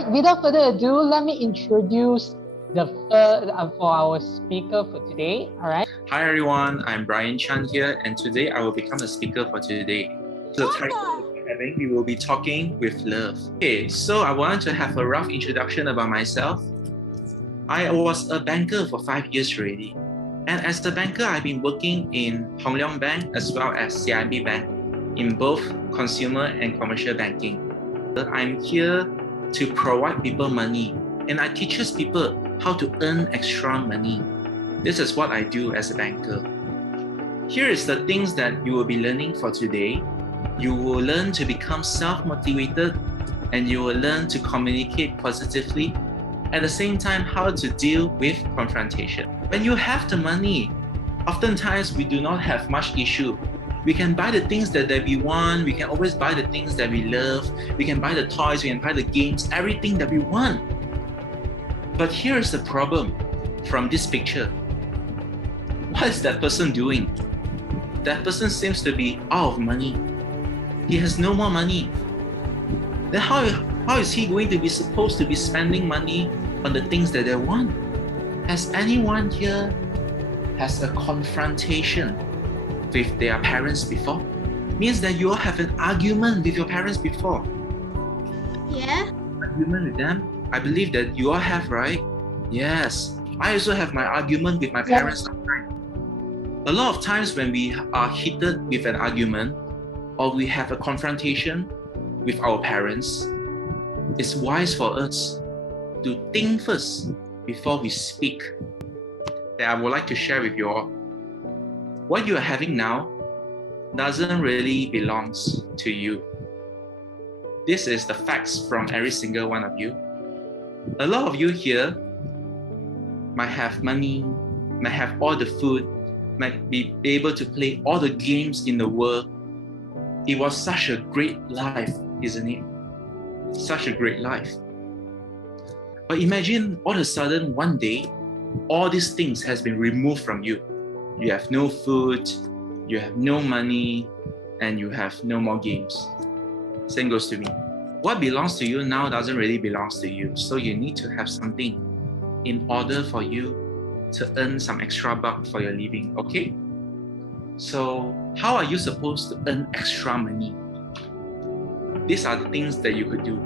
Right, without further ado, let me introduce the for our speaker for today. All right. Hi everyone, I'm Brian Chan here, and today I will become the speaker for today. The title we're having, we will be talking with love. Okay, so I wanted to have a rough introduction about myself. I was a banker for 5 years already, and as a banker, I've been working in Hong Leong Bank as well as CIMB Bank in both consumer and commercial banking. I'm here to provide people money, and I teach people how to earn extra money. This is what I do as a banker. Here is the things that you will be learning for today. You will learn to become self-motivated, and you will learn to communicate positively. At the same time, how to deal with confrontation. When you have the money, oftentimes we do not have much issue. We can buy the things that we want. We can always buy the things that we love. We can buy the toys, we can buy the games, everything that we want. But here is the problem from this picture. What is that person doing? That person seems to be out of money. He has no more money. Then how is he going to be supposed to be spending money on the things that they want? Has anyone here has a confrontation with their parents before? Means that you all have an argument with your parents before. Yeah. Argument with them? I believe that you all have, right? Yes. I also have my argument with my parents sometimes. A lot of times when we are heated with an argument or we have a confrontation with our parents, it's wise for us to think first before we speak. That I would like to share with you all. What you are having now doesn't really belong to you. This is the facts from every single one of you. A lot of you here might have money, might have all the food, might be able to play all the games in the world. It was such a great life, isn't it? Such a great life. But imagine all of a sudden one day, all these things has been removed from you. You have no food, you have no money, and you have no more games. Same goes to me. What belongs to you now doesn't really belong to you. So you need to have something in order for you to earn some extra buck for your living, okay? So how are you supposed to earn extra money? These are the things that you could do,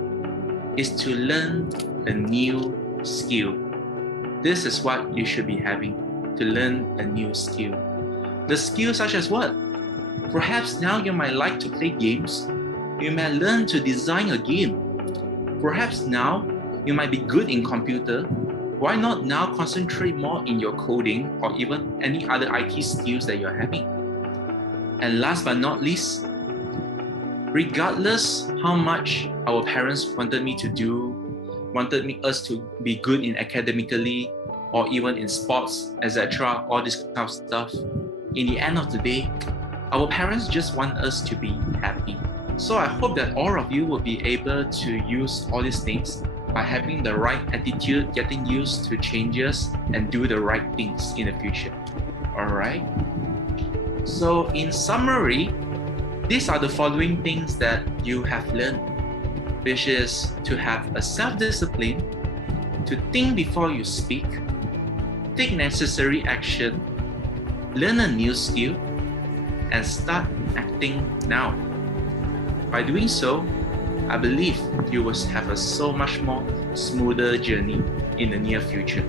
is to learn a new skill. This is what you should be having, to learn a new skill. The skill such as what? Perhaps now you might like to play games. You may learn to design a game. Perhaps now you might be good in computer. Why not now concentrate more in your coding or even any other IT skills that you're having? And last but not least, regardless how much our parents wanted us to be good in academically or even in sports, etc., all this kind of stuff, in the end of the day, our parents just want us to be happy. So I hope that all of you will be able to use all these things by having the right attitude, getting used to changes, and do the right things in the future. All right? So in summary, these are the following things that you have learned, which is to have a self-discipline, to think before you speak, take necessary action, learn a new skill, and start acting now. By doing so, I believe you will have a so much more smoother journey in the near future.